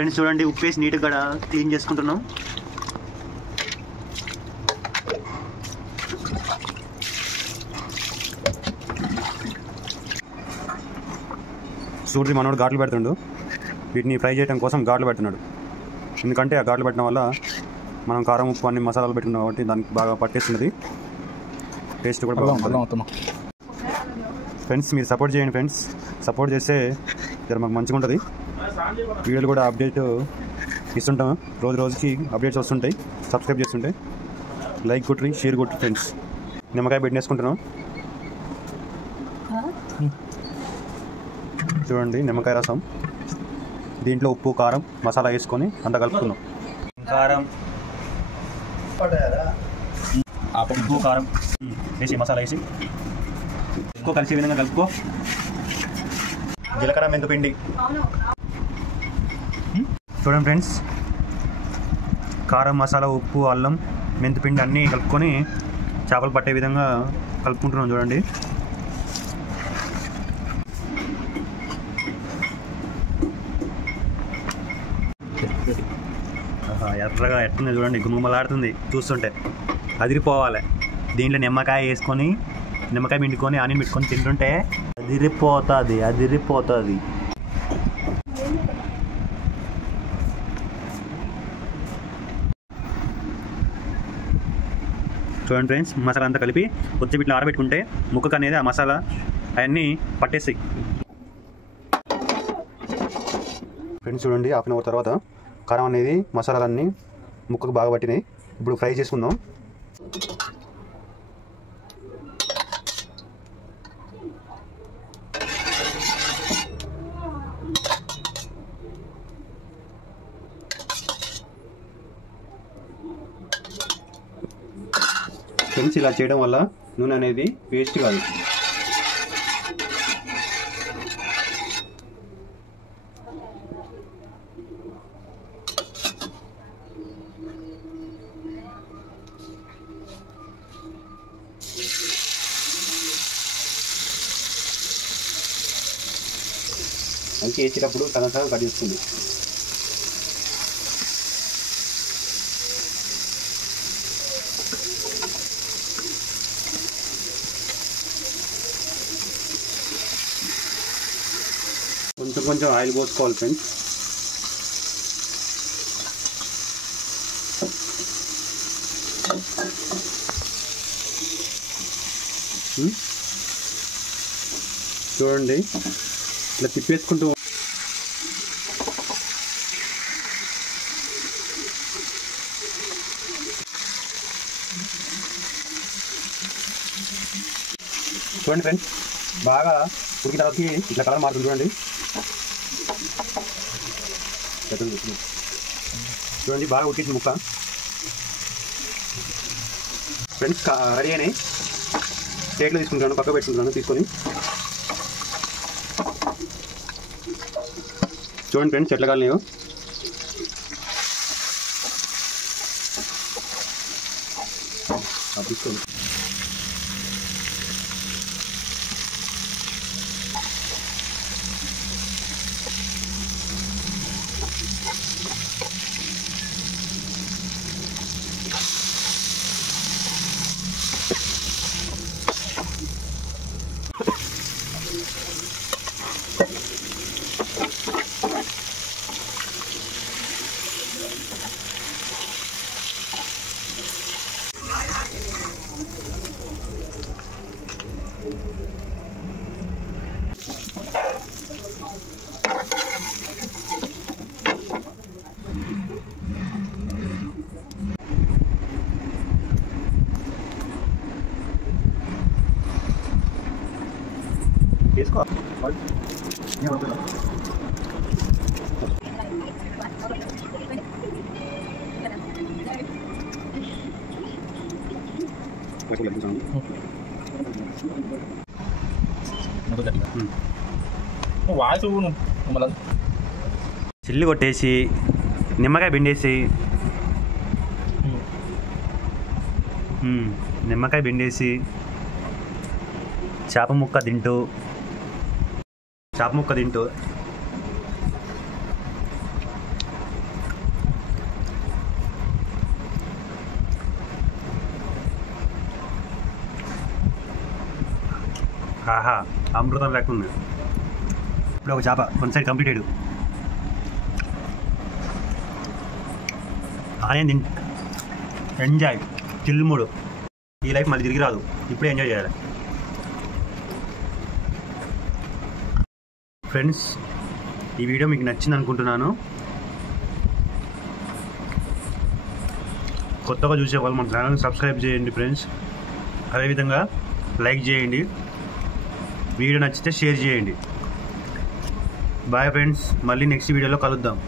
Friends చూడండి, ఉప్పేసి నీట్గా క్లీన్ చేసుకుంటున్నాం. చూడండి మనోడు ఘాట్లు పెడుతుండు. వీటిని ఫ్రై చేయడం కోసం ఘాట్లు పెడుతున్నాడు. ఎందుకంటే ఆ ఘాట్లు పెట్టడం వల్ల మనం కారం ఉప్పు అన్ని మసాలాలు పెట్టుకున్నాం కాబట్టి దానికి బాగా పట్టేస్తున్నది. టేస్ట్ కూడా బాగుంటుంది. ఫ్రెండ్స్ మీరు సపోర్ట్ చేయండి ఫ్రెండ్స్. సపోర్ట్ చేస్తే జర మాకు మంచిగా ఉంటుంది. వీడియోలు కూడా అప్డేట్ ఇస్తుంటాం. రోజుకి అప్డేట్స్ వస్తుంటాయి. సబ్స్క్రైబ్ చేస్తుంటే లైక్ కొట్టి షేర్ కొట్టి ఫ్రెండ్స్. నిమ్మకాయ పెట్టేసుకుంటున్నాం. చూడండి నిమ్మకాయ రసం. దీంట్లో ఉప్పు కారం మసాలా వేసుకొని అంతా కలుపుకున్నాం. కారం ఉప్పు కారం వేసి మసాలా వేసి ఎక్కువ కలిసే విధంగా కలుపుకో. జీలకర్ర మెంతుపిండి చూడండి ఫ్రెండ్స్. కారం మసాలా ఉప్పు అల్లం మెంతుపిండి అన్నీ కలుపుకొని చేపలు పట్టే విధంగా కలుపుకుంటున్నాం. చూడండి ఎర్రగా ఎట్టుంది చూడండి, గుమ్మలాడుతుంది చూస్తుంటే. అదిరిపోవాలి. దీంట్లో నిమ్మకాయ వేసుకొని నిమ్మకాయ పిండుకొని ఆనియన్ పెట్టుకొని తింటుంటే అదిరిపోతుంది. చూడండి ఫ్రెండ్స్, మసాలా అంతా కలిపి కొద్దిగా ఇట్లా ఆరబెట్టుకుంటే ముక్కకు అనేది ఆ మసాలా అవన్నీ పట్టేస్తాయి. ఫ్రెండ్స్ చూడండి, హాఫ్ అన్ అవర్ తర్వాత కారం అనేది మసాలాలన్నీ ముక్కకు బాగా పట్టినాయి. ఇప్పుడు ఫ్రై చేసుకుందాం. ఫ్రెండ్స్ ఇలా చేయడం వల్ల నూనె అనేది వేస్ట్ కాదు. మంచి వేసేటప్పుడు సగం సగం కట్ చేస్తుంది. కొంచెం ఆయిల్ పోసుకోవాలి ఫ్రెండ్స్. చూడండి ఇట్లా తిప్పేసుకుంటూ చూడండి ఫ్రెండ్స్, బాగా ఉడికిన తర్వాతకి ఇట్లా కలర్ మారుతుంది. చూడండి బాగా ఉడికింది ముక్క. ఫ్రెండ్స్ రెడీ అయినాయి. ప్లేట్లో తీసుకుంటాను, పక్క పెట్టుకుంటాను. తీసుకొని చూడండి ఫ్రెండ్స్ ఎట్లా కాలినాయో. తీసుకోండి. తీసుకో. చిల్లి కొట్టేసి నిమ్మకాయ పిండేసి చేప ముక్క తింటూ ఆహా, అమృతం లేకుండా ఇప్పుడు ఒక చేప one side completed. Onion enjoy, chill మూడు. ఈ లైఫ్ మళ్ళీ తిరిగి రాదు, ఇప్పుడే ఎంజాయ్ చేయాలి. ఫ్రెండ్స్, ఈ వీడియో మీకు నచ్చింది అనుకుంటున్నాను. కొత్తగా చూసే వాళ్ళు మన ఛానల్ని సబ్స్క్రైబ్ చేయండి ఫ్రెండ్స్. అదేవిధంగా లైక్ చేయండి, వీడియో నచ్చితే షేర్ చేయండి. బాయ్ ఫ్రెండ్స్, మళ్ళీ నెక్స్ట్ వీడియోలో కలుద్దాం.